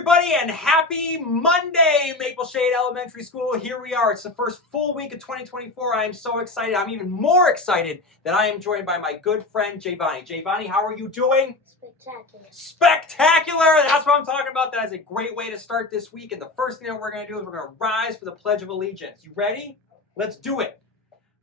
everybody, and happy Monday, Maple Shade Elementary School. Here we are. It's the first full week of 2024. I am so excited. I'm even more excited that I am joined by my good friend, Javani. Javani, how are you doing? Spectacular. Spectacular! That's what I'm talking about. That is a great way to start this week. And the first thing that we're going to do is we're going to rise for the Pledge of Allegiance. You ready? Let's do it.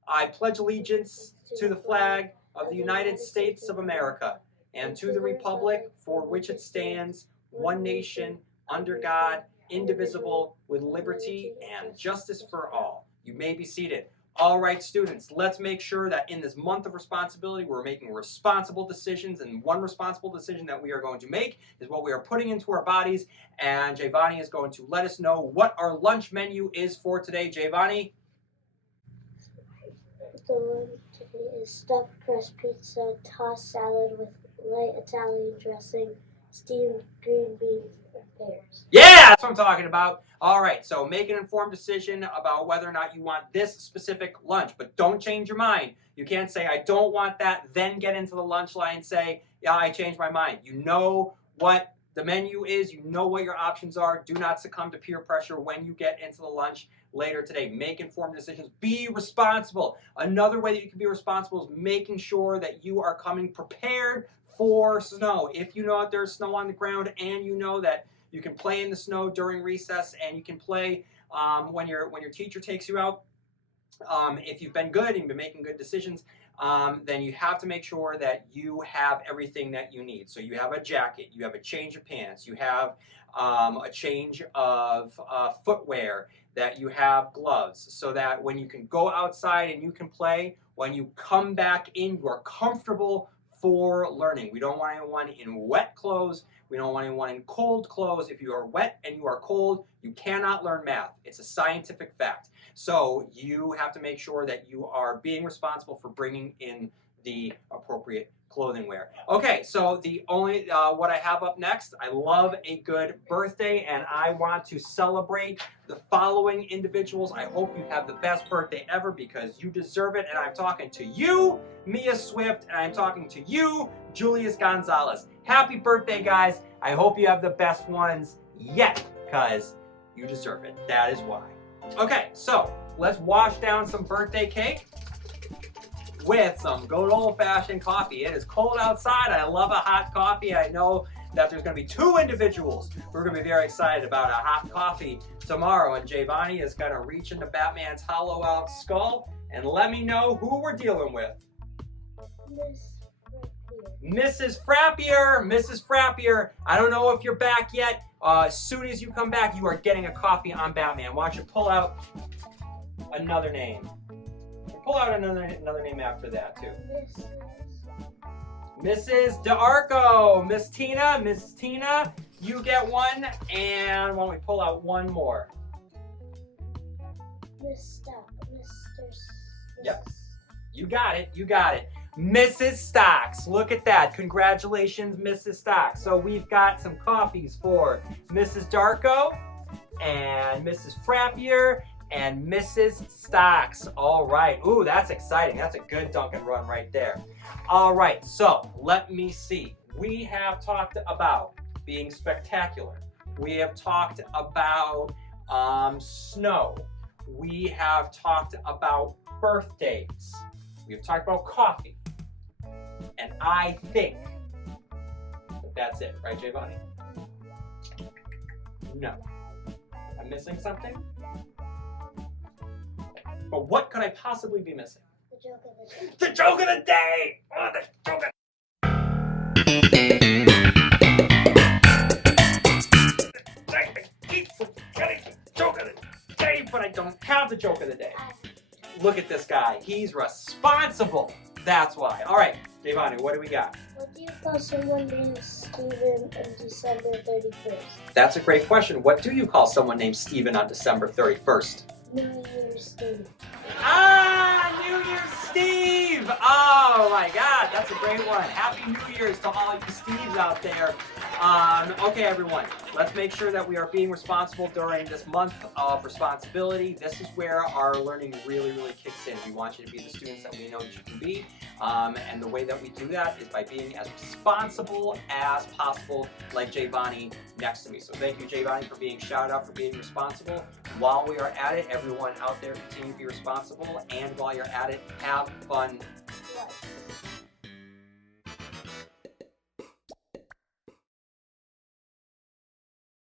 I pledge allegiance to the flag of the United States of America and to the republic for which it stands, one nation, under God, indivisible, with liberty and justice for all. You may be seated. All right, students, let's make sure that in this month of responsibility, we're making responsible decisions. And one responsible decision that we are going to make is what we are putting into our bodies. And Javani is going to let us know what our lunch menu is for today. Javani? The lunch today is stuffed crust pizza, tossed salad with light Italian dressing, steamed green beans, and pears. Yeah, that's what I'm talking about. All right, so make an informed decision about whether or not you want this specific lunch, but don't change your mind. You can't say, I don't want that, then get into the lunch line and say, yeah, I changed my mind. You know what the menu is. You know what your options are. Do not succumb to peer pressure when you get into the lunch later today. Make informed decisions. Be responsible. Another way that you can be responsible is making sure that you are coming prepared for snow. If you know that there's snow on the ground and you know that you can play in the snow during recess and you can play when your teacher takes you out, if you've been good and you've been making good decisions, then you have to make sure that you have everything that you need. So you have a jacket, you have a change of pants, you have a change of footwear, that you have gloves, so that when you can go outside and you can play, when you come back in, you are comfortable for learning. We don't want anyone in wet clothes. We don't want anyone in cold clothes. If you are wet and you are cold, you cannot learn math. It's a scientific fact. So you have to make sure that you are being responsible for bringing in the appropriate clothing wear. Okay, so the only what I have up next, I love a good birthday, and I want to celebrate the following individuals. I hope you have the best birthday ever because you deserve it, and I'm talking to you, Mia Swift, and I'm talking to you, Julius Gonzalez. Happy birthday, guys. I hope you have the best ones yet because you deserve it. That is why. Okay, so let's wash down some birthday cake with some good old-fashioned coffee. It is cold outside. I love a hot coffee. I know that there's going to be two individuals who are going to be very excited about a hot coffee tomorrow. And Javani is going to reach into Batman's hollow-out skull and let me know who we're dealing with. Mrs. Frappier. Mrs. Frappier. I don't know if you're back yet. As soon as you come back, you are getting a coffee on Batman. Why don't you pull out another name? Pull out another name after that, too. Mrs. DeArco. Miss Tina, you get one. And why don't we pull out one more? Mr. Yep. You got it. Mrs. Stocks. Look at that. Congratulations, Mrs. Stocks. So we've got some coffees for Mrs. Darko and Mrs. Frappier and Mrs. Stocks. All right. Ooh, that's exciting. That's a good Dunkin' Run right there. All right. So let me see. We have talked about being spectacular. We have talked about snow. We have talked about birthdays. We have talked about coffee. And I think that that's it. Right, Javani? No. I'm missing something? But what could I possibly be missing? The joke of the day. The joke of the day! Oh, the joke of I keep forgetting the joke of the day, but I don't have the joke of the day. Look at this guy. He's responsible. That's why. All right, Javani, what do we got? What do you call someone named Steven on December 31st? That's a great question. What do you call someone named Steven on December 31st? New Year's Steve. Ah, New Year's Steve! Oh my God, that's a great one. Happy New Year's to all you Steves out there. Okay, everyone, let's make sure that we are being responsible during this month of responsibility. This is where our learning really, really kicks in. We want you to be the students that we know that you can be. And the way that we do that is by being as responsible as possible, like Jayvani next to me. So thank you, Jayvani, for being shouted out for being responsible. While we are at it, everyone out there continue to be responsible. And while you're at it, have fun.